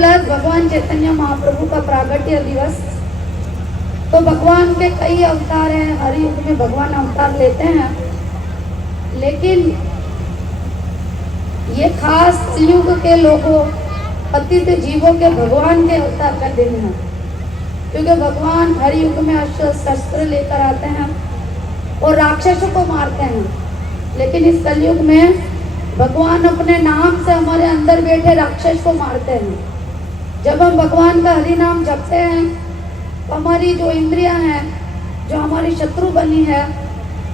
Plus भगवान चैतन्य महाप्रभु का प्रागट्य दिवस। तो भगवान के कई अवतार हैं, हर युग में भगवान अवतार लेते हैं, लेकिन ये खास युग के लोगों पतित जीवों के भगवान के अवतार का दिन है, क्योंकि भगवान हर युग में अस्त्र शस्त्र लेकर आते हैं और राक्षसों को मारते हैं। लेकिन इस कलयुग में भगवान अपने नाम से हमारे अंदर बैठे राक्षस को मारते हैं। जब हम भगवान का हरि नाम जपते हैं तो हमारी जो इंद्रियां हैं, जो हमारी शत्रु बनी है,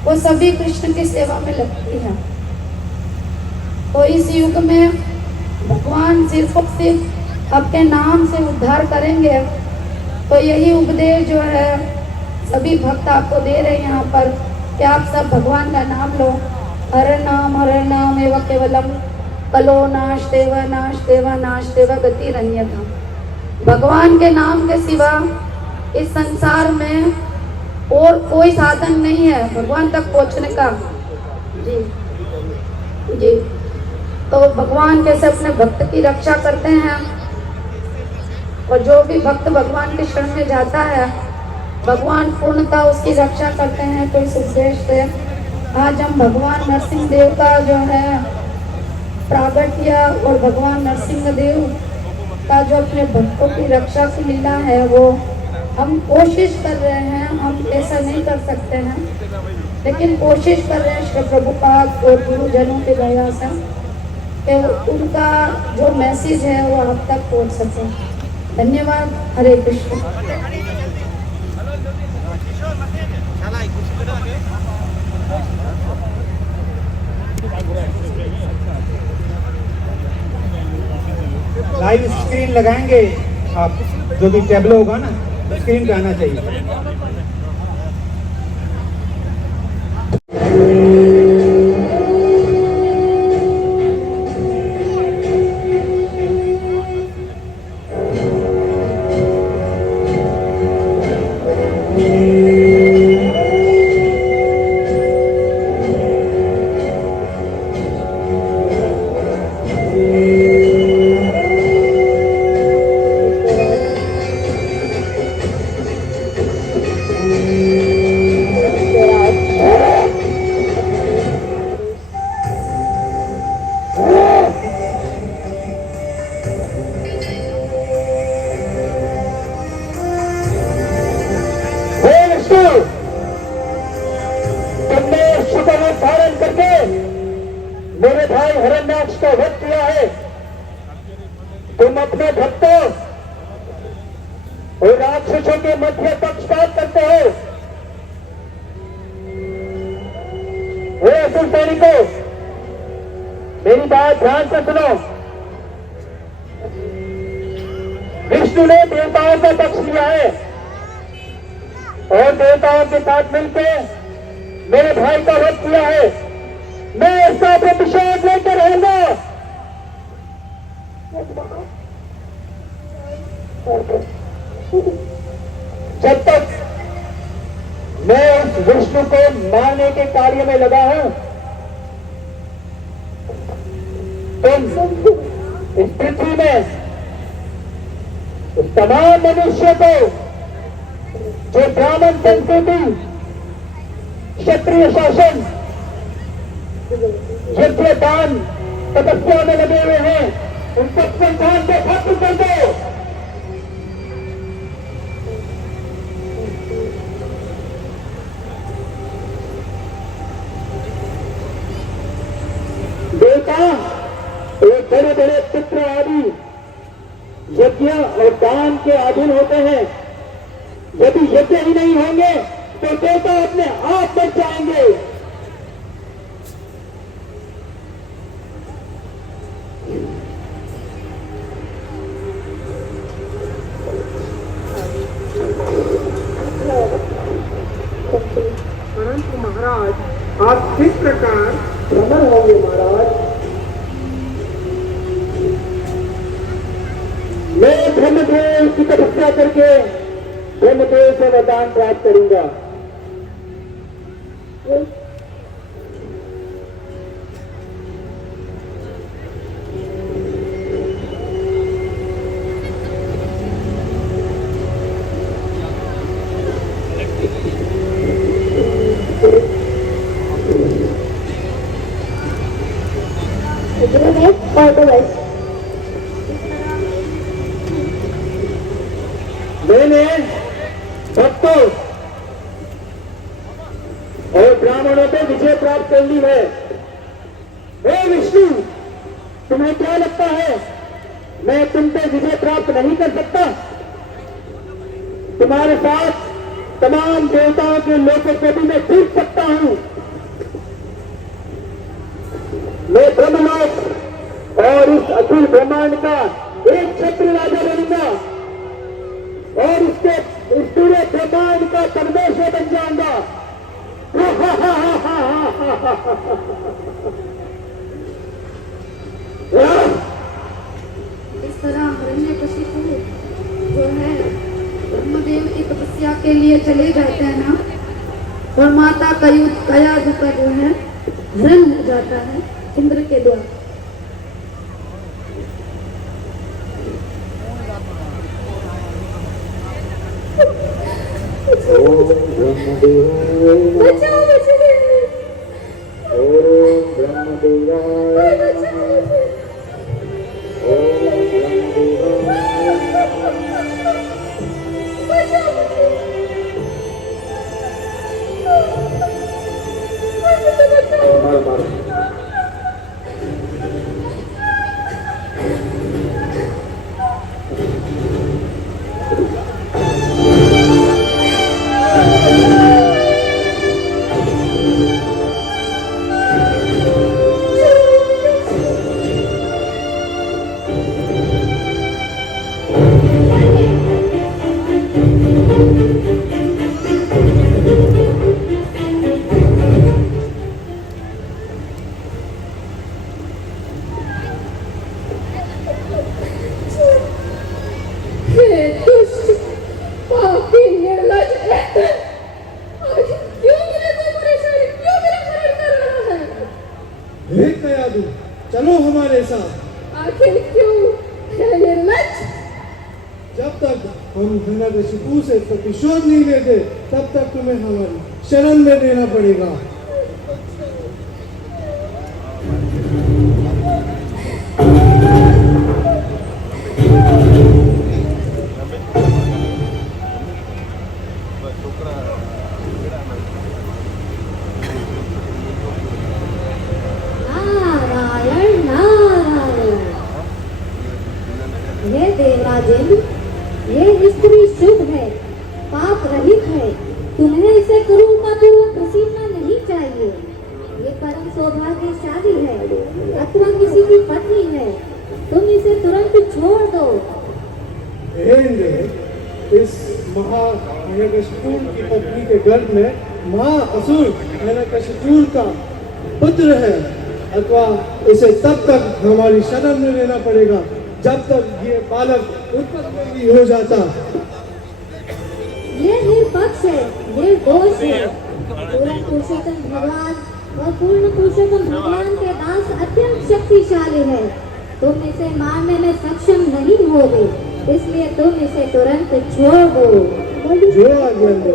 वो सभी कृष्ण की सेवा में लगती है। तो इस युग में भगवान सिर्फ और सिर्फ अपने नाम से उद्धार करेंगे। तो यही उपदेश जो है सभी भक्त आपको दे रहे हैं यहाँ पर कि आप सब भगवान का नाम लो। हर नाम एवं केवलम कलो नाशतेव नाशतेव नाशतेव गतिरन्यथा। भगवान के नाम के सिवा इस संसार में और कोई साधन नहीं है भगवान तक पहुँचने का। जी जी। तो भगवान कैसे अपने भक्त की रक्षा करते हैं, और जो भी भक्त भगवान के शरण में जाता है भगवान पूर्णतः उसकी रक्षा करते हैं। तो इस उद्देश्य से आज हम भगवान नरसिंह देव का जो है प्रागट्य और भगवान नरसिंह देव का जो अपने भक्तों की रक्षा की लीला है वो हम कोशिश कर रहे हैं। हम ऐसा नहीं कर सकते हैं, लेकिन कोशिश कर रहे हैं श्री प्रभुपाद और गुरुजनों के दया से कि उनका जो मैसेज है वो आप तक पहुंच सके। धन्यवाद। हरे कृष्ण। लाइव स्क्रीन लगाएंगे आप, जो भी टैबलो होगा ना स्क्रीन पे आना चाहिए। मेरे भाई हिरण्याक्ष का वध किया है। तुम अपने भक्तों और राक्षसों के मध्य पक्षपात करते हो। हे असुर सैनिकों, मेरी बात ध्यान से सुनो। विष्णु ने देवताओं का पक्ष लिया है और देवताओं के साथ मिलकर मेरे भाई का वध किया है। मैं इसका प्रतिशोध लेकर रहूंगा। जब तक मैं उस विष्णु को मारने के कार्य में लगा हूं, तुम इस पृथ्वी में उस तमाम मनुष्यों को जो ब्राह्मण संस्कृति, क्षत्रिय शासन, यज्ञ दान तपस्या में लगे हुए हैं, उन सब संस्थान को खत्म कर दो। देवता एक बड़े बड़े पितृ आदि यज्ञ और दान के अधीन होते हैं। यदि यज्ञ ही नहीं होंगे तो देवता अपने आप मर जाएंगे। परंतु महाराज आप किस प्रकार भ्रमण होंगे महाराज? मैं ब्रह्मदेव की तपस्या करके ब्रह्मदेव से वरदान प्राप्त करूंगा। मैंने भक्तों और ब्राह्मणों पे विजय प्राप्त कर ली है। हे विष्णु, तुम्हें क्या लगता है मैं तुम पे विजय प्राप्त नहीं कर सकता? तुम्हारे साथ तमाम देवताओं के लोगों को भी मैं जीत सकता हूं। मैं ब्रह्मलोक और इस अखिल ब्रह्मांड का एक छत्र राजा बनूंगा और इसके इस पूरे ब्रह्मांड का परमेश्वर बन जाऊंगा। इस तरह हिरण्यकशिपु जो है ब्रह्मदेव की तपस्या के लिए चले जाते हैं ना, और माता कयाधु का जो है हरण हो जाता है इंद्र के द्वारा। बचाओ मुझे, ओम ब्रह्मदेवाय बचाओ मुझे। ओम ब्रह्मदेवाय बचाओ मुझे। मार मार हे कयाधु, चलो हमारे साथ। आखिर क्यों है निर्लज? जब तक हम हिरण्यकशिपु से प्रतिशोध नहीं लेते तब तक तुम्हें हमारी शरण में देना पड़ेगा। नारायण नारायण। ये देवराजेंद्र, ये स्त्री शुभ है, पाप रहित है। तुम्हें इसे क्रूरतापूर्वक घसीटना नहीं चाहिए। ये परम सौभाग्यशाली है अथवा किसी की पत्नी है। तुम इसे तुरंत छोड़ दो। हे इंद्र, इस हिरण्यकशिपु की पत्नी के गर्भ में मां असुर हिरण्यकशिपु का पुत्र है, अथवा इसे तब तक हमारी शरण में लेना पड़ेगा जब तक ये बालक उत्पन्न नहीं हो जाता। ये निष्पक्ष है, निर्दोष है। पूर्ण पुरुषोत्तम भगवान और पूर्ण पुरुषोत्तम भगवान के दास अत्यंत शक्तिशाली है। तुम इसे मारने में सक्षम नहीं होगे, इसलिए तुम इसे तुरंत छोड़ दो। जो आज्ञा दो।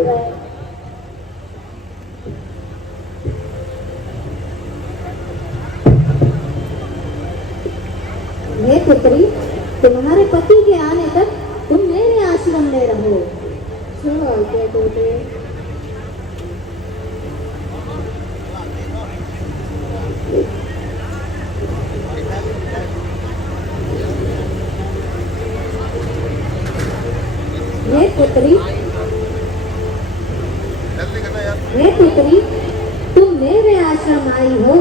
हे पुत्री, तुम्हारे पति के आने तक तुम मेरे आश्रम में रहो। हे पुत्री, तुम मेरे आश्रम आई हो।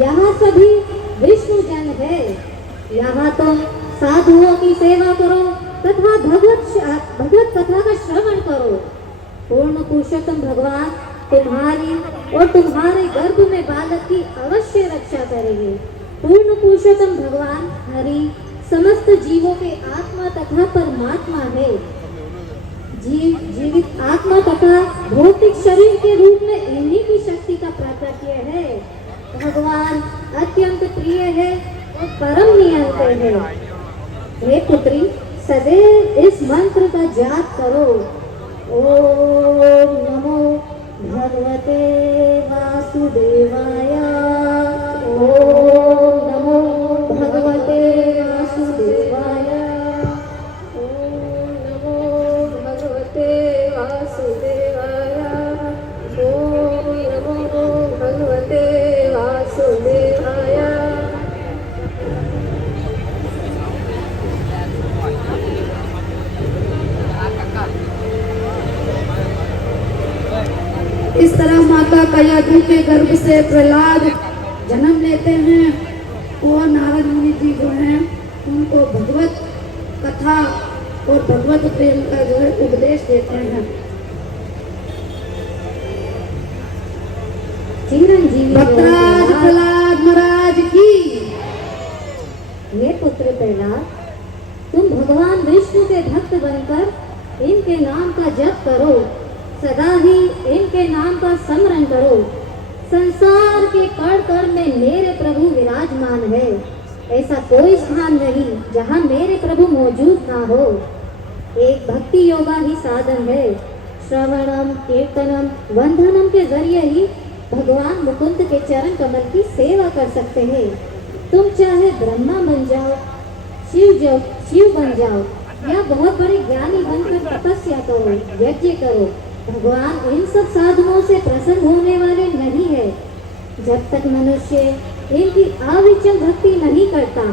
यहाँ सभी विष्णु जन है। यहाँ तुम साधुओं की सेवा करो तथा भगवत कथा का श्रवण करो। पूर्ण पुरुषोत्तम भगवान तुम्हारी और तुम्हारे गर्भ में बालक की अवश्य रक्षा करेंगे। पूर्ण पुरुषोत्तम भगवान हरि समस्त जीवों के आत्मा तथा परमात्मा है। जीवित आत्मा तथा भौतिक शरीर के रूप में इन्हीं की शक्ति का प्राकट्य है। भगवान अत्यंत प्रिय है और परम नियंत्रण है। हे पुत्री, सदैव इस मंत्र का जाप करो। ओम नमो भगवते वासुदेवाय। ओम नमो भगवते वासुदेवाय। ओम नमो इस तरह माता कयाधु के गर्भ से प्रहलाद जन्म लेते हैं और नारद मुनि जी जो हैं उनको भगवत कथा और भगवत प्रेम का जो है उपदेश देते हैं। चिरंजीवी भक्तराज प्रहलाद महाराज की। ये पुत्र प्रहलाद, तुम भगवान विष्णु के भक्त बनकर इनके नाम का जप करो, सदा ही इनके नाम का स्मरण करो। संसार के कण कण में मेरे प्रभु विराजमान है, ऐसा कोई स्थान नहीं जहाँ मेरे प्रभु मौजूद ना हो। एक भक्ति योगा ही साधन है। श्रवणम, कीर्तनम, वंदनम के जरिए ही भगवान मुकुंद के चरण कमल की सेवा कर सकते हैं। तुम चाहे ब्रह्मा बन जाओ, शिव बन जाओ या बहुत बड़े ज्ञानी बनकर तपस्या करो, यज्ञ करो, भगवान इन सब साधनों से प्रसन्न होने वाले नहीं है जब तक मनुष्य इनकी अविचल भक्ति नहीं करता।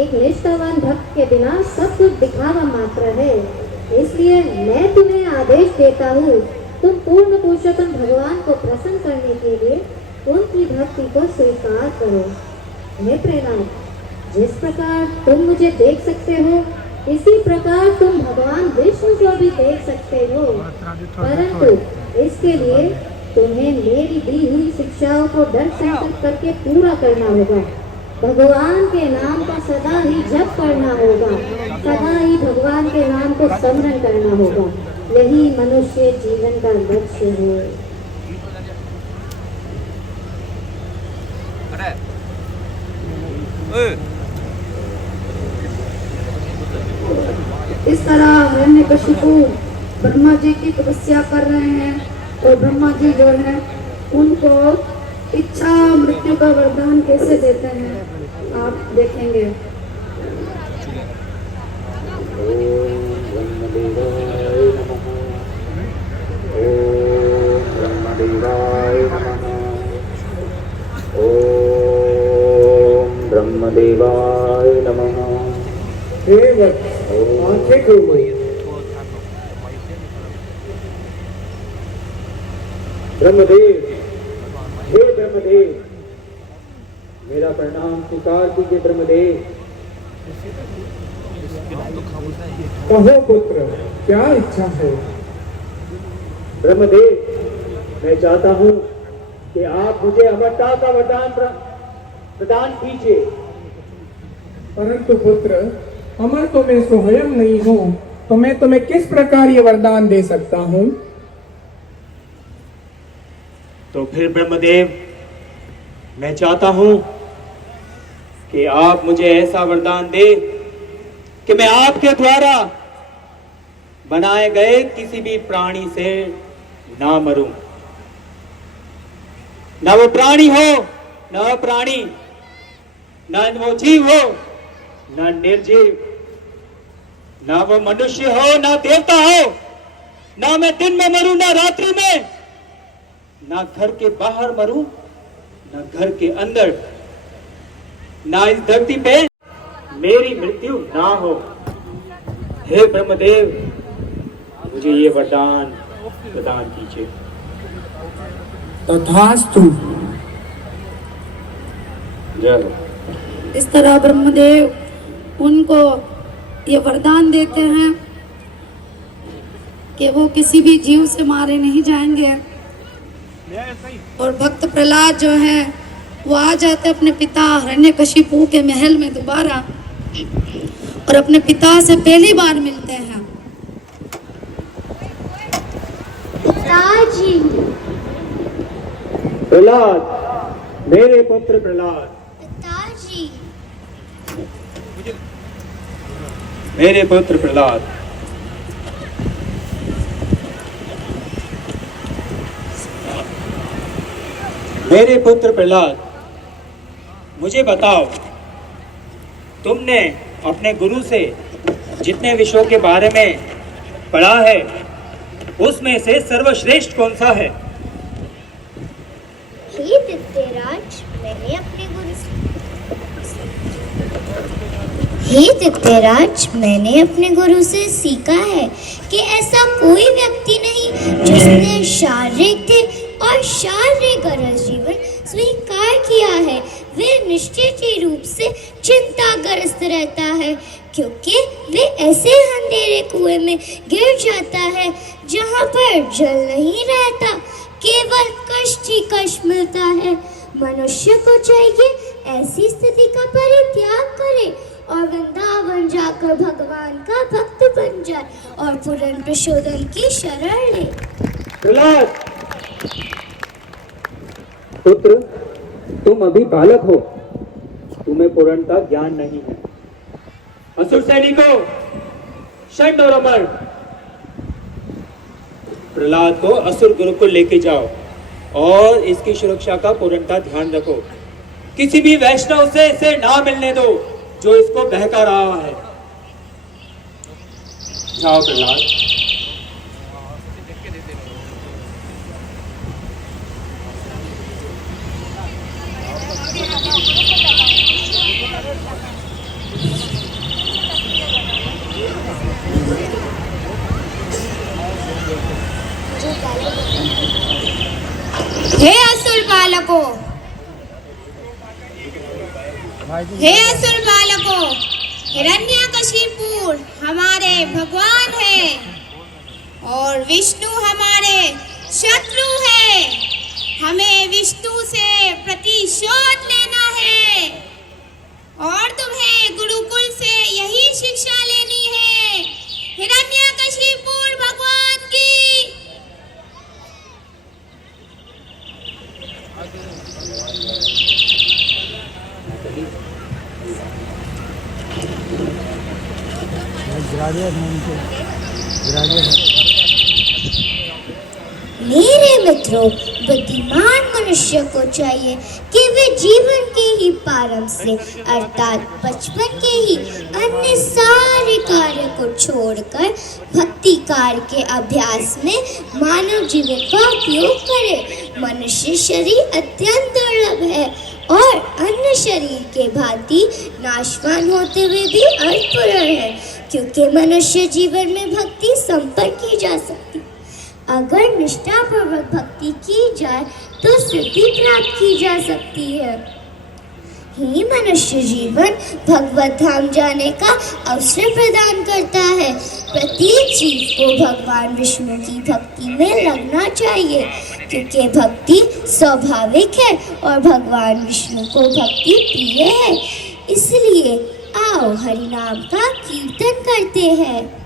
एक निष्ठावान भक्त के बिना सब कुछ दिखावा मात्र है। इसलिए मैं तुम्हें आदेश देता हूँ, तुम पूर्ण पुरुषोत्तम भगवान को प्रसन्न करने के लिए उनकी भक्ति को स्वीकार करो। हे प्रहलाद, जिस प्रकार तुम मुझे देख सकते हो, इसी प्रकार तुम भगवान विष्णु को भी देख सकते हो, परंतु इसके लिए तुम्हें मेरी दी हुई शिक्षाओं को दृढ़ संकल्प करके पूरा करना होगा। भगवान के नाम का सदा ही जप करना होगा, सदा ही भगवान के नाम को स्मरण करना होगा। यही मनुष्य जीवन का लक्ष्य है। इस तरह हिरण्यकशिपु ब्रह्मा जी की तपस्या कर रहे हैं और ब्रह्मा जी जो है उनको इच्छा मृत्यु का वरदान कैसे देते हैं आप देखेंगे। ओम ब्रह्मदेवाय नमः। हे वत्स, आंखें खोलो। ब्रह्मदेव, हे ब्रह्मदेव, मेरा प्रणाम स्वीकार कीजिए ब्रह्मदेव। कहो पुत्र, क्या इच्छा है? ब्रह्मदेव, मैं चाहता हूँ कि आप मुझे अमरता का वरदान प्रदान कीजिए। परंतु पुत्र, अमर तो मैं स्वयं नहीं हूँ, तो मैं तुम्हें किस प्रकार ये वरदान दे सकता हूँ? तो फिर ब्रह्मदेव, मैं चाहता हूँ कि आप मुझे ऐसा वरदान दे कि मैं आपके द्वारा बनाए गए किसी भी प्राणी से ना मरूं। ना वो प्राणी हो, ना प्राणी, ना वो जीव हो, ना निर्जीव, ना वो मनुष्य हो, ना देवता हो, ना मैं दिन में मरूं, ना रात्रि में, ना घर के बाहर मरूं, ना घर के अंदर, ना इस धरती पे मेरी मृत्यु ना हो। हे ब्रह्मदेव, मुझे ये वरदान प्रदान कीजिए। तथास्तु। जय। इस तरह ब्रह्मदेव उनको ये वरदान देते हैं कि वो किसी भी जीव से मारे नहीं जाएंगे। और भक्त प्रहलाद जो है वो आ जाते अपने पिता हिरण्यकशिपु के महल में दोबारा और अपने पिता से पहली बार मिलते हैं। पिताजी, प्रहलाद, मेरे पुत्र प्रहलाद, पिताजी, मेरे पुत्र प्रहलाद, मेरे पुत्र प्रहलाद, मुझे बताओ, तुमने अपने गुरु से जितने विषयों के बारे में पढ़ा है उसमें से सर्वश्रेष्ठ कौन सा है? हे दैत्यराज, मैंने अपने गुरु हे दिव्यराज, मैंने अपने गुरु से सीखा है कि ऐसा कोई व्यक्ति नहीं जिसने शारीरिक और शारीरिक गरज जीवन स्वीकार किया है, वह निश्चित ही रूप से चिंताग्रस्त रहता है, क्योंकि वे ऐसे अंधेरे कुएं में गिर जाता है जहाँ पर जल नहीं रहता, केवल कष्ट ही कष्ट मिलता है। मनुष्य को चाहिए ऐसी स्थिति का परित्याग करे और वृंदावन जाकर भगवान का भक्त बन जाए और पूर्ण प्रशोधन की शरण ले। प्रहलाद पुत्र, तुम अभी बालक हो, तुम्हें पूर्णता ज्ञान नहीं है। असुर सैनिकों, षड और अमर, प्रहलाद को असुर गुरुकुल लेके जाओ और इसकी सुरक्षा का पूर्णता ध्यान रखो। किसी भी वैष्णव से इसे ना मिलने दो जो इसको बहका रहा है। जाओ प्रहलाद। हे असुर बालकों, हे असुर बालकों, हिरण्यकशिपु हमारे भगवान है और विष्णु हमारे शत्रु है। हमें विष्णु से प्रतिशोध लेना है और तुम्हें गुरुकुल से यही शिक्षा लेनी है। हिरण्यकशिपु भगवान की। मेरे मित्रों, बुद्धिमान मनुष्य को चाहिए कि वे जीवन के ही प्रारंभ से अर्थात बचपन के ही अन्य सारे कार्य को छोड़कर भक्ति कार्य के अभ्यास में मानव जीवन का उपयोग करे। मनुष्य शरीर अत्यंत दुर्लभ है और अन्य शरीर के भांति नाशवान होते हुए भी अर्थपूर्ण है, क्योंकि मनुष्य जीवन में भक्ति संपन्न की जा सकती। अगर निष्ठापूर्वक भक्ति की जाए तो सिद्धि प्राप्त की जा सकती है। ही मनुष्य जीवन भगवत धाम जाने का अवसर प्रदान करता है। प्रत्येक जीव को भगवान विष्णु की भक्ति में लगना चाहिए, क्योंकि भक्ति स्वाभाविक है और भगवान विष्णु को भक्ति प्रिय है। इसलिए आओ हरि नाम का कीर्तन करते हैं।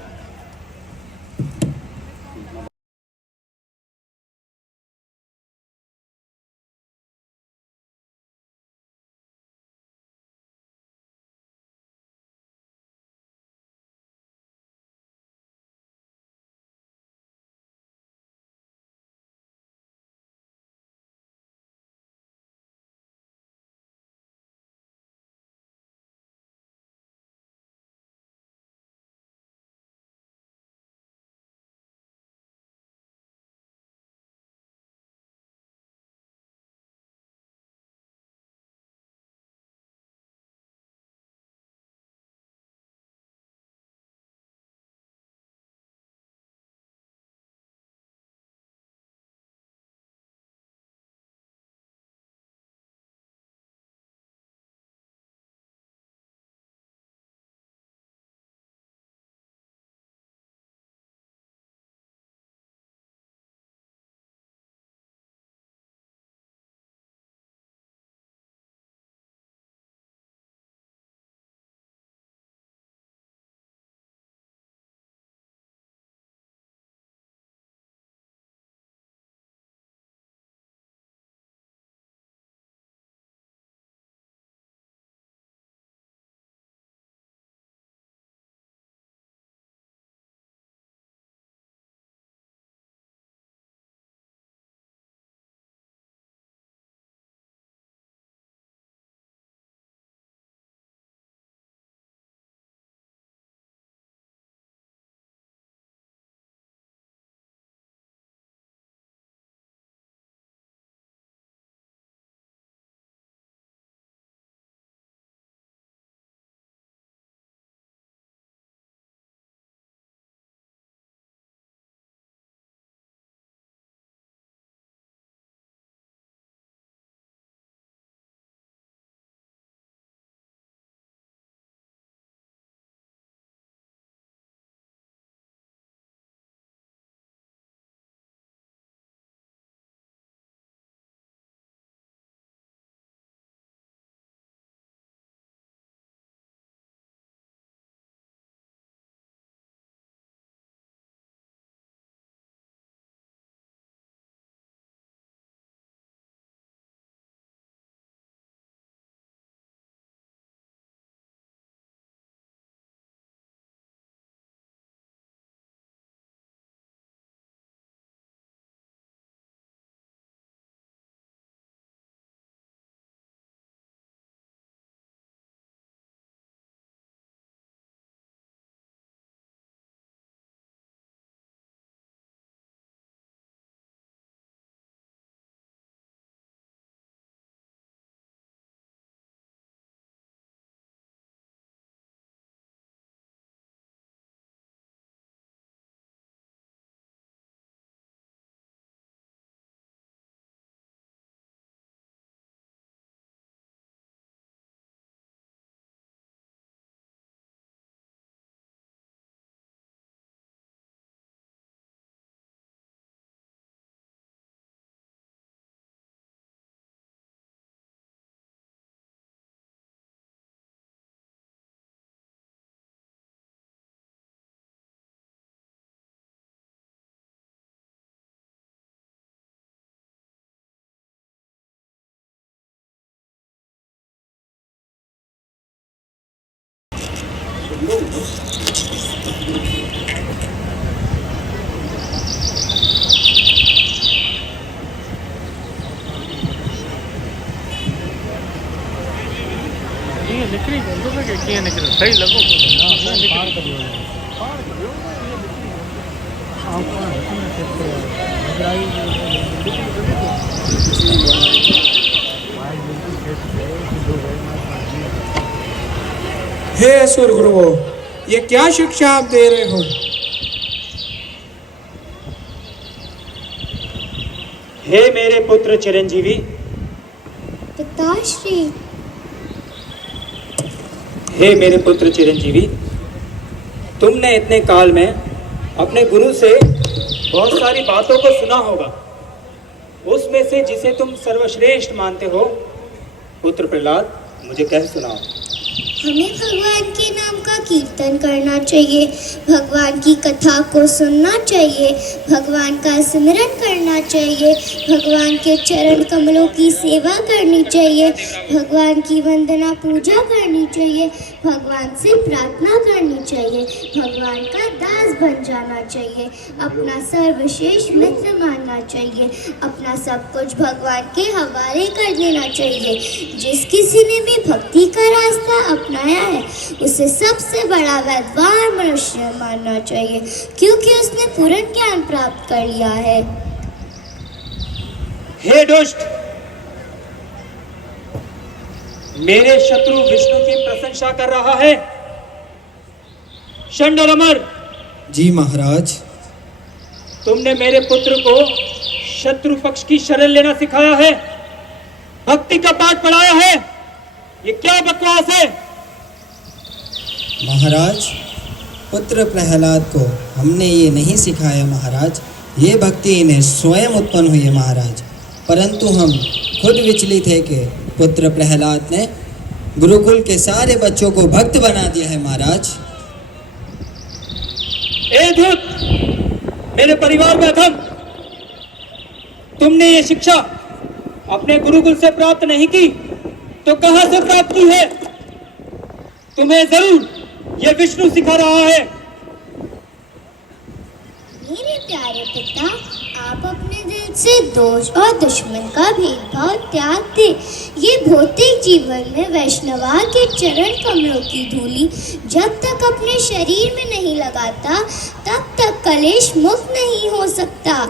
हे असुर गुरुओं, ये क्या शिक्षा आप दे रहे हो? हे मेरे पुत्र चिरंजीवी, पिताश्री, हे मेरे पुत्र चिरंजीवी, तुमने इतने काल में अपने गुरु से बहुत सारी बातों को सुना होगा। उसमें से जिसे तुम सर्वश्रेष्ठ मानते हो, पुत्र प्रहलाद, मुझे कह सुनाओ। हमें भगवान के नाम का कीर्तन करना चाहिए, भगवान की कथा को सुनना चाहिए, भगवान का स्मरण करना चाहिए, भगवान के चरण कमलों की सेवा करनी चाहिए, भगवान की वंदना पूजा करनी चाहिए, भगवान से प्रार्थना करनी चाहिए, भगवान का दास बन जाना चाहिए, अपना सर्वश्रेष्ठ मित्र मानना चाहिए, अपना सब कुछ भगवान के हवाले कर देना चाहिए। जिस किसी ने भी भक्ति का रास्ता अपनाया है, उसे सबसे बड़ा वैद्वान मनुष्य मानना चाहिए, क्योंकि उसने पूर्ण ज्ञान प्राप्त कर लिया है। हे दुष्ट, मेरे शत्रु विष्णु की प्रशंसा कर रहा है। शंड और अमर, जी महाराज। तुमने मेरे पुत्र को शत्रु पक्ष की शरण लेना सिखाया है, भक्ति का पाठ पढ़ाया है। ये क्या बकवास है? महाराज, पुत्र प्रहलाद को हमने ये नहीं सिखाया महाराज, ये भक्ति इन्हें स्वयं उत्पन्न हुई है महाराज। परंतु हम खुद विचलित है कि पुत्र प्रहलाद ने गुरुकुल के सारे बच्चों को भक्त बना दिया है महाराज। ए धूत, मेरे परिवार में अधम, तुमने ये शिक्षा अपने गुरुकुल से प्राप्त नहीं की तो कहां से प्राप्त की है? तुम्हें जरूर ये विष्णु सिखा रहा है। मेरे प्यारे पिता, आप अपने दिल से दोष और दुश्मन का भेदभाव त्याग दे। ये भौतिक जीवन में वैष्णवा के चरण कमलों की धूली जब तक अपने शरीर में नहीं लगाता, तब तक कलेश मुक्त नहीं हो सकता।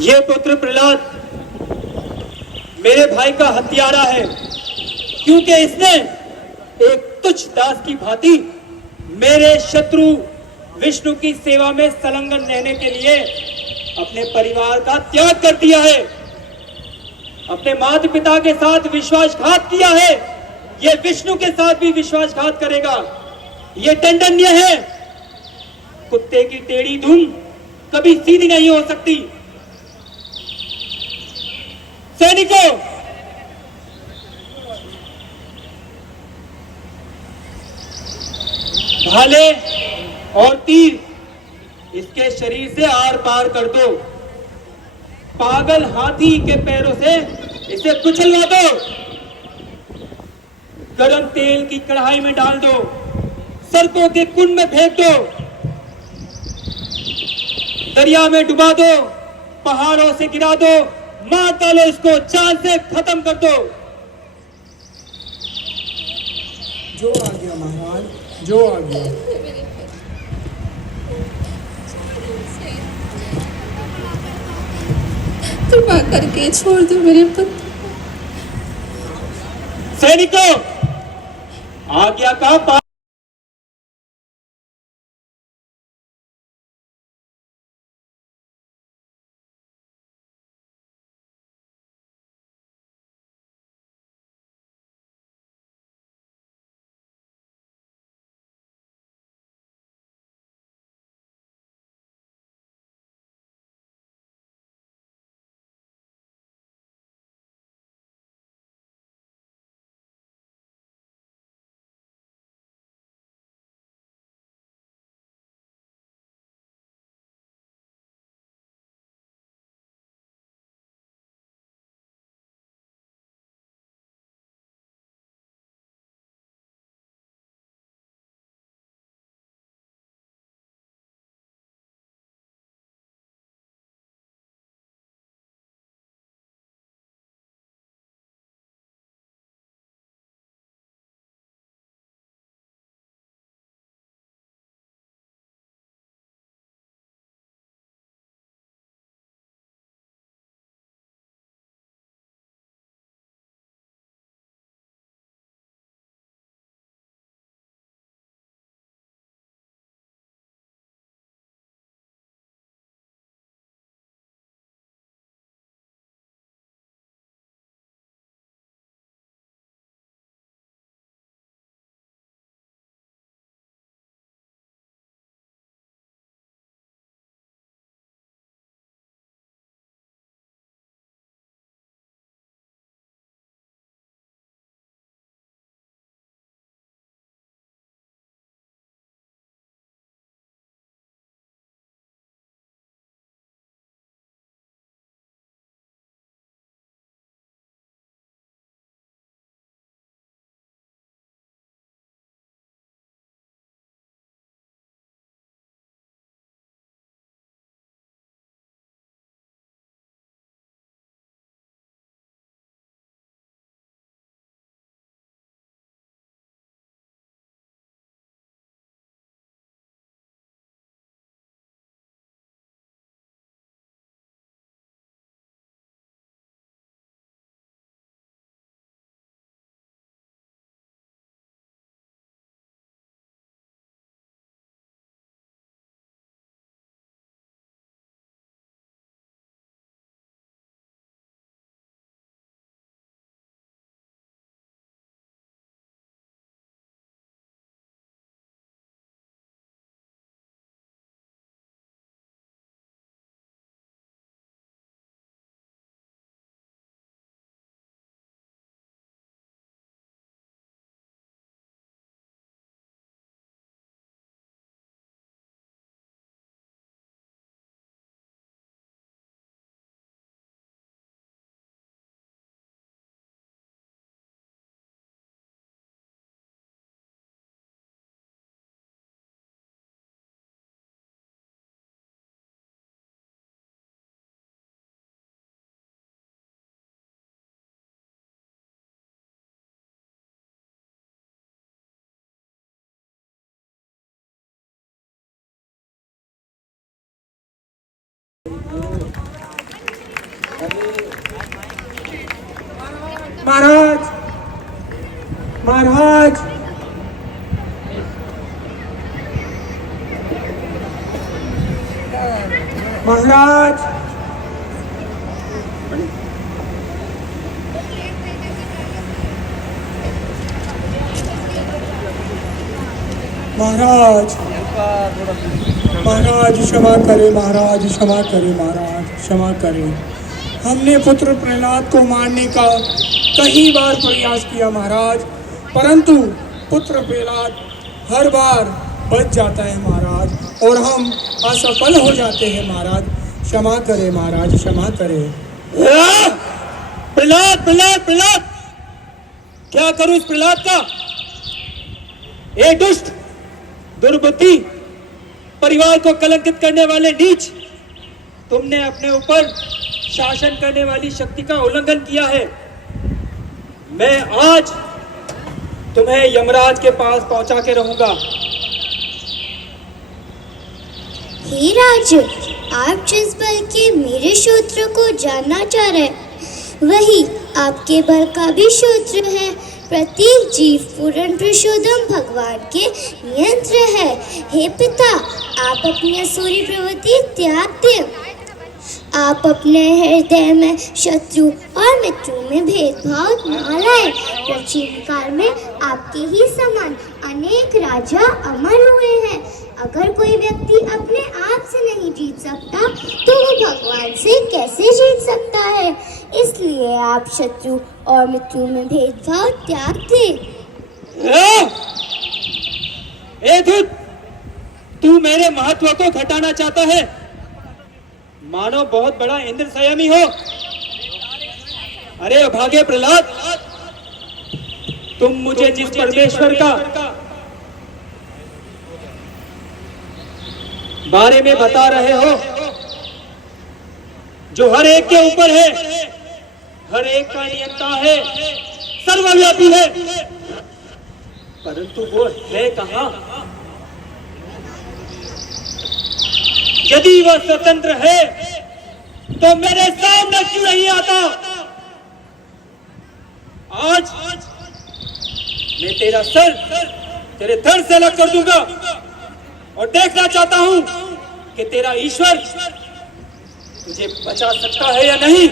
ये पुत्र प्रहलाद मेरे भाई का हत्यारा है, क्योंकि इसने एक तुच्छ दास की भांति मेरे शत्रु विष्णु की सेवा में संलग्न रहने के लिए अपने परिवार का त्याग कर दिया है, अपने माता पिता के साथ विश्वासघात किया है। ये विष्णु के साथ भी विश्वासघात करेगा, ये दंडनीय है। कुत्ते की टेढ़ी धुन कभी सीधी नहीं हो सकती। सैनिकों, भाले और तीर इसके शरीर से आर पार कर दो। पागल हाथी के पैरों से इसे कुचलवा दो। गरम तेल की कढ़ाई में डाल दो, सर्पों के कुंड में फेंक दो, दरिया में डुबा दो, पहाड़ों से गिरा दो, मार डालो, इसको चाल से खत्म कर दो। जो आ गया महाराज, जो आ गया। कृपा करके छोड़ दो मेरे पुत्र। सैनिकों, आज्ञा का महाराज, महाराज, महाराज, महाराज, महाराज क्षमा करें, महाराज क्षमा करें, महाराज क्षमा करें। हमने पुत्र प्रहलाद को मारने का कई बार प्रयास किया महाराज, परंतु पुत्र प्रहलाद हर बार बच जाता है महाराज, और हम असफल हो जाते हैं महाराज। क्षमा करें महाराज, क्षमा करें। प्रहलाद, प्रहलाद, प्रहलाद, क्या करूं इस प्रहलाद का? ए दुष्ट, दुर्बुद्धि, परिवार को कलंकित करने वाले नीच, तुमने अपने ऊपर शासन करने वाली शक्ति का उल्लंघन किया है। मैं आज तुम्हें यमराज के पास पहुंचा के रहूंगा। हे राज, आप जिस बल के मेरे शोत्र को जानना चाह रहे, वही आपके बल का भी शोत्र है। प्रत्येक जीव पूर्ण पुरुषोत्तम भगवान के नियंत्र है। हे पिता, आप अपनी असुरी प्रवृत्ति त्याग दें। आप अपने हृदय में शत्रु और मित्रों में भेदभाव न लाएं। प्राचीन काल में आपके ही समान अनेक राजा अमर हुए हैं। अगर कोई व्यक्ति अपने आप से नहीं जीत सकता, तो वो भगवान से कैसे जीत सकता है? इसलिए आप शत्रु और मित्रों में भेदभाव त्याग दें। ए धूत, तू मेरे महत्व को घटाना चाहता है, मानो बहुत बड़ा इंद्र संयमी हो। अरे अभागे प्रहलाद, तुम मुझे जिस परमेश्वर का बारे में बता रहे हो, जो हर एक के ऊपर है, हर एक का नियंता है, सर्वव्यापी है, परंतु वो है कहां? यदि वह स्वतंत्र है तो मेरे सामने क्यों नहीं आता? आज मैं तेरा सर तेरे धड़ से अलग कर दूंगा और देखना चाहता हूं कि तेरा ईश्वर तुझे बचा सकता है या नहीं।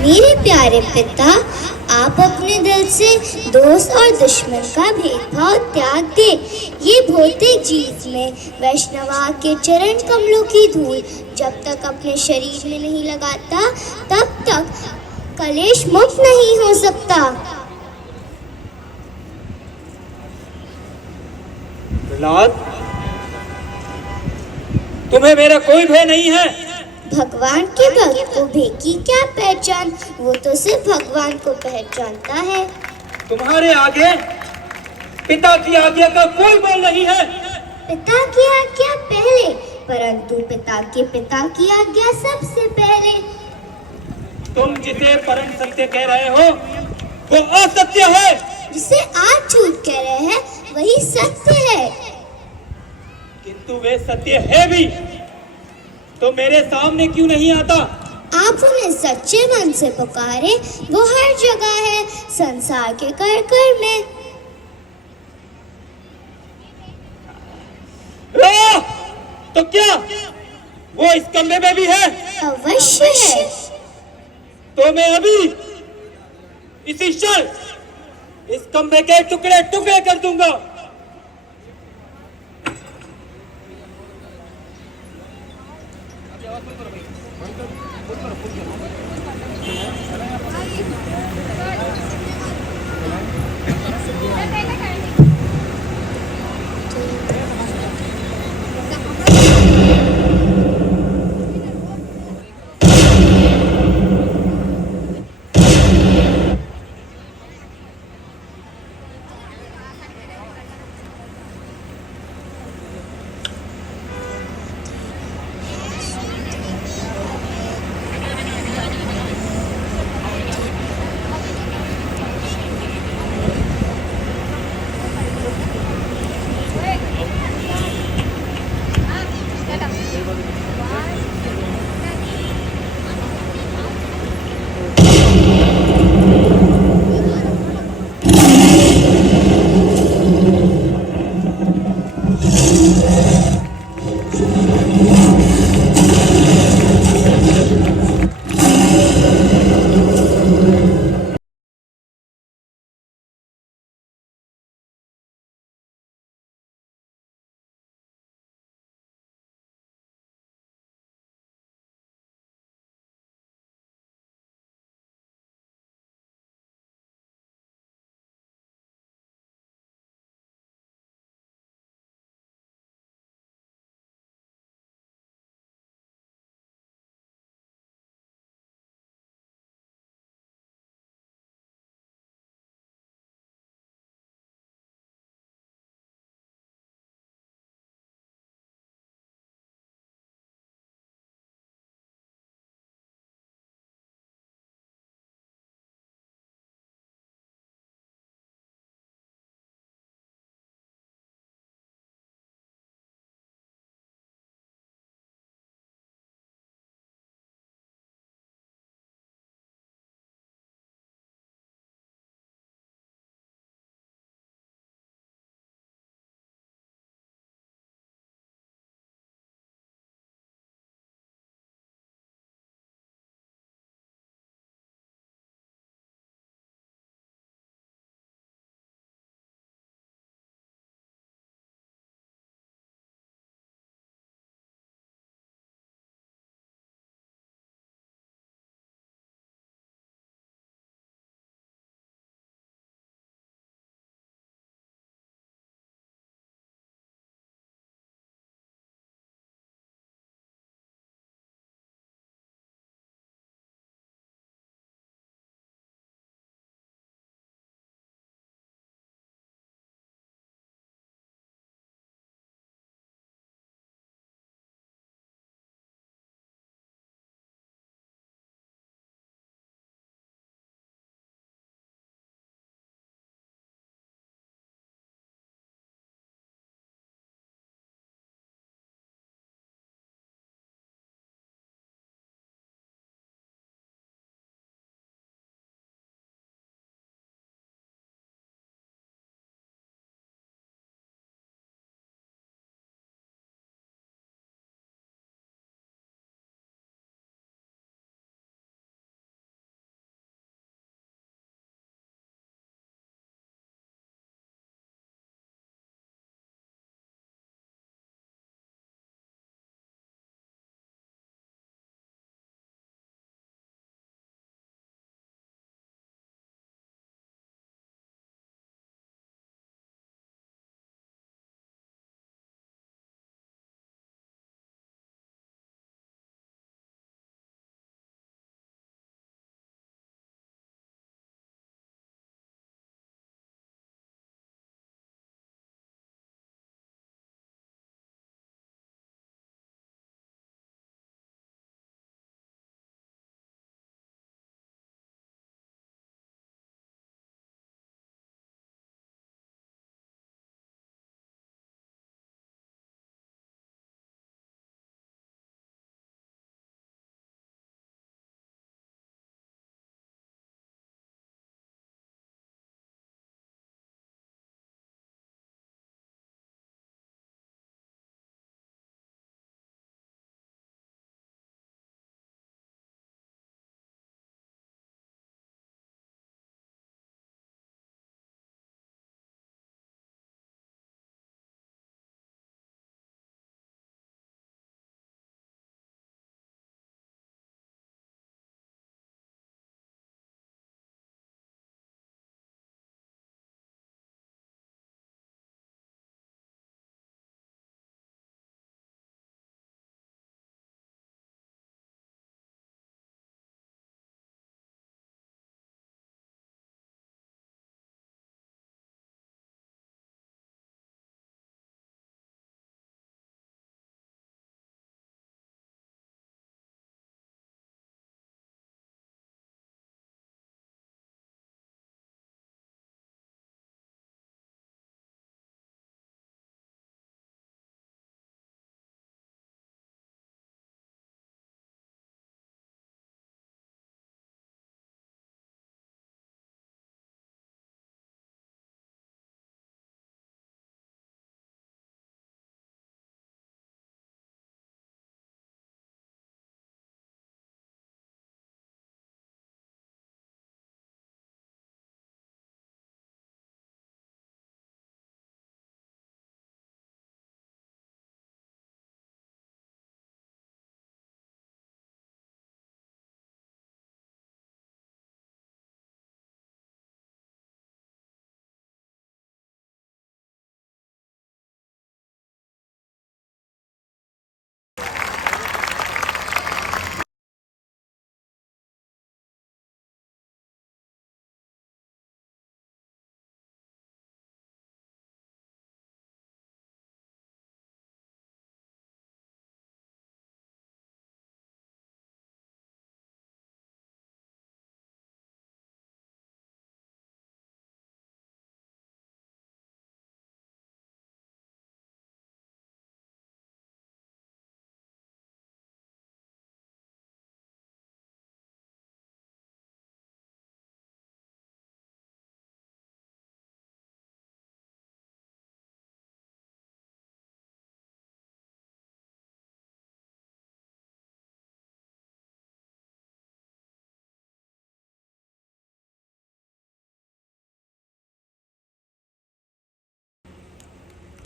मेरे प्यारे पिता, आप अपने दिल से दोस्त और दुश्मन का भेदभाव त्याग दें। ये भौतिक जीव में वैष्णवा के चरण कमलों की धूल जब तक अपने शरीर में नहीं लगाता, तब तक कलेश मुक्त नहीं हो सकता। प्रहलाद, तुम्हें मेरा कोई भय नहीं है। भगवान के भक्त को भय की क्या पहचान, वो तो सिर्फ भगवान को पहचानता है। तुम्हारे आगे पिता की आज्ञा का कोई बल नहीं है। पिता की आज्ञा पहले, परंतु पिता की आज्ञा सबसे पहले। तुम जिसे परम सत्य कह रहे हो वो असत्य है। जिसे आप झूठ कह रहे हैं वही सत्य है। किंतु वे सत्य है भी तो मेरे सामने क्यों नहीं आता? आप उन्हें सच्चे मन से पुकारे, वो हर जगह है, संसार के घर घर में। तो क्या वो इस कमरे में भी है? अवश्य है। तो मैं अभी इसी क्षण इस कमरे के टुकड़े टुकड़े कर दूंगा।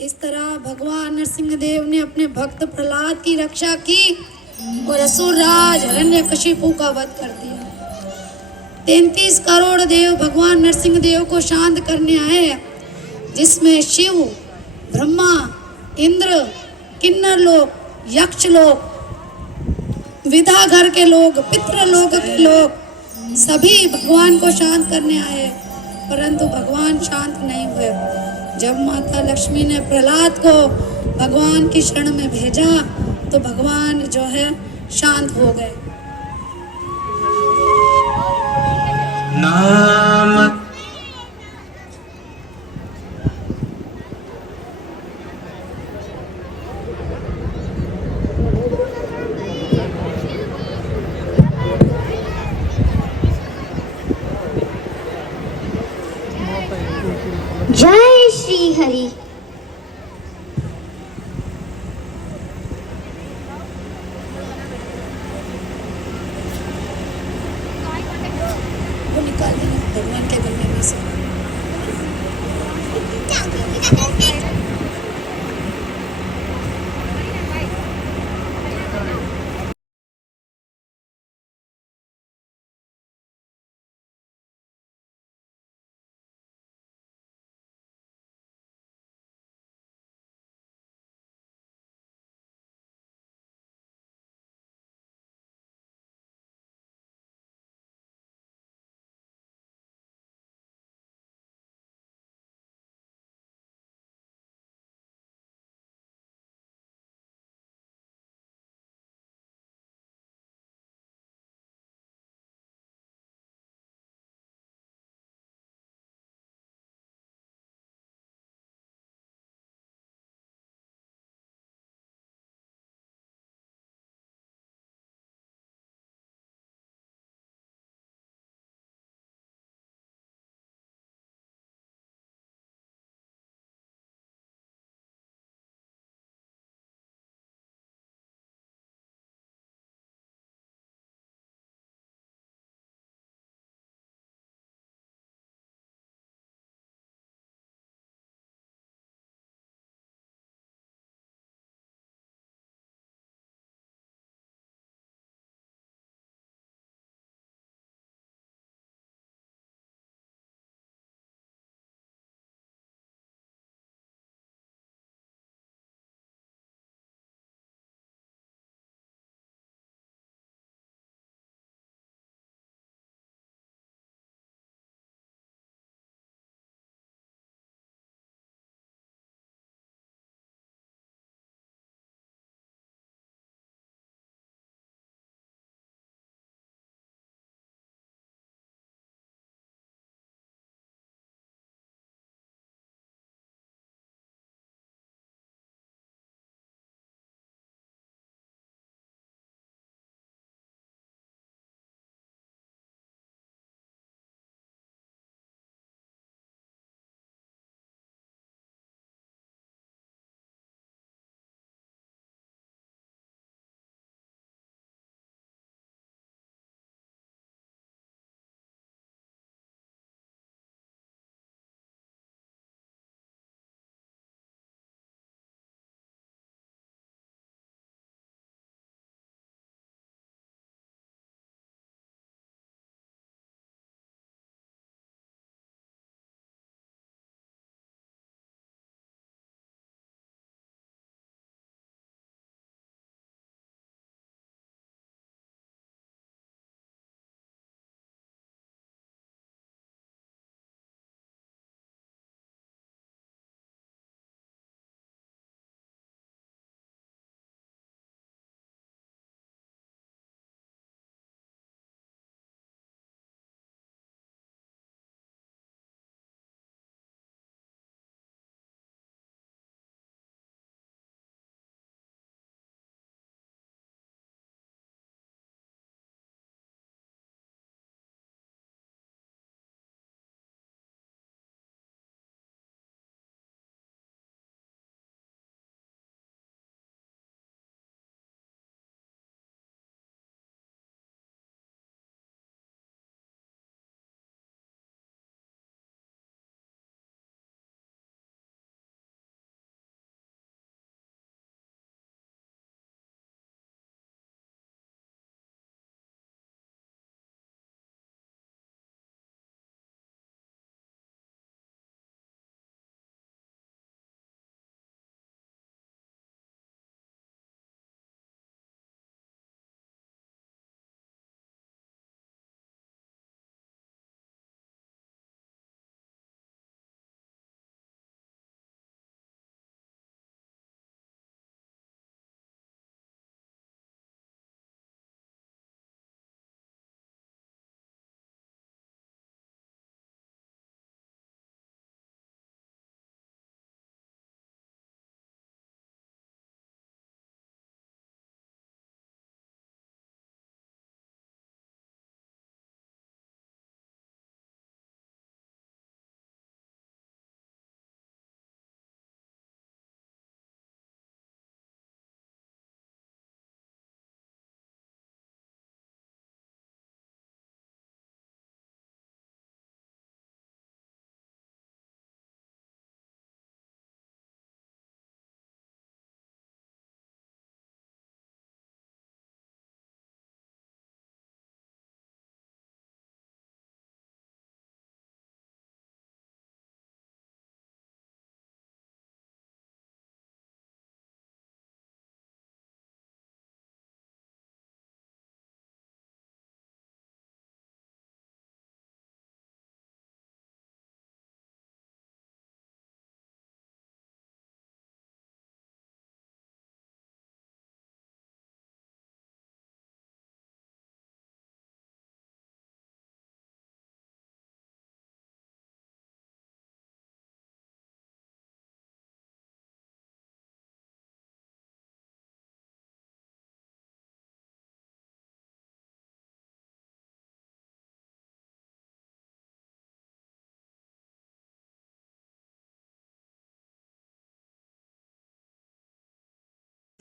इस तरह भगवान नरसिंह देव ने अपने भक्त प्रहलाद की रक्षा की और असुर राज हिरण्यकशिपु का वध कर दिया। 33 करोड़ देव भगवान नरसिंह देव को शांत करने आए, जिसमें शिव, ब्रह्मा, इंद्र, किन्नर लोग, यक्ष लोग, विधा घर के लोग, पितृलोक के लोग सभी भगवान को शांत करने आए, परंतु भगवान शांत नहीं हुए। जब माता लक्ष्मी ने प्रहलाद को भगवान की शरण में भेजा तो भगवान जो है शांत हो गए। नाम जय श्री हरि। वो निकाल देना भगवान के गले में से।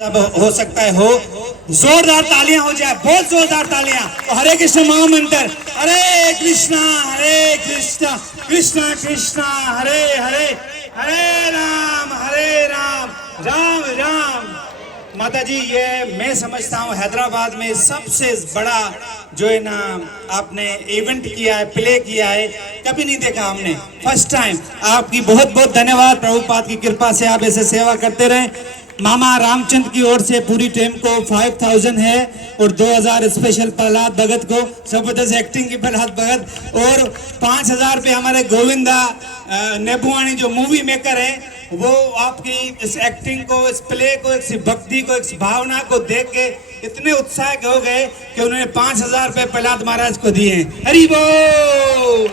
सब हो सकता है हो, जोरदार तालियां हो जाए, बहुत जोरदार तालियां। तो हरे कृष्ण महामंत्र, हरे कृष्णा कृष्णा कृष्णा हरे हरे, हरे राम राम राम। माता जी, ये मैं समझता हूँ हैदराबाद में सबसे बड़ा जो है ना आपने इवेंट किया है, प्ले किया है, कभी नहीं देखा हमने, फर्स्ट टाइम। आपकी बहुत बहुत धन्यवाद, प्रभुपाद की कृपा से आप ऐसे सेवा करते रहे। मामा रामचंद्र की ओर से पूरी टीम को 5000 है और 2000 स्पेशल प्रहलाद भगत को, जबरदस्त एक्टिंग की प्रहलाद भगत, और 5000 रुपये हमारे गोविंदा नेबुआनी जो मूवी मेकर है, वो आपकी इस एक्टिंग को, इस प्ले को, इस भक्ति को, इस भावना को देख के इतने उत्साह हो गए कि उन्होंने 5000 रुपये प्रहलाद महाराज को दिए। हरि बोल।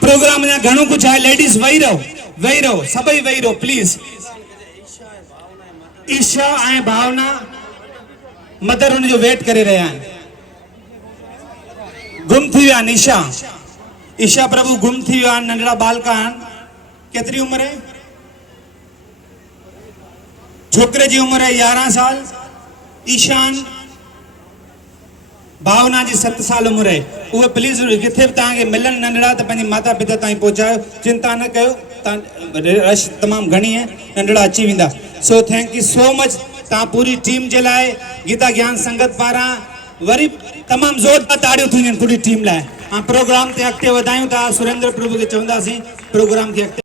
प्रोग्राम में घणो कुछ है, लेडीज वही रहो, सभी वही रहो प्लीज। ईशा ऐं भावना मदर उन जो वेट करे रहिया आहिनि। गुम थी विया आहिनि ईशा प्रभु गुम थी विया आहिनि, नंढड़ा बालका आहिनि। केतिरी उम्र है? छोकरे जी उम्र है 11 साल, ईशान भावना जी 7 साल उम्र है। उहे प्लीज किथे बि तव्हांखे मिलन नंढड़ा त पंहिंजे माता पिता ताईं पहुचायो, चिंता न कयो, रश तमामु घणी है, नंढड़ा अची वेंदा। So thank you so much तव्हां पूरी टीम जे लाइ, गीता ज्ञान संगत पारां वरी तमामु ज़ोरदार ताड़ियूं थींदियूं आहिनि पूरी टीम लाइ। प्रोग्राम ते अॻिते वधायूं था, सुरेंद्र प्रभु खे चवंदासीं प्रोग्राम खे अॻिते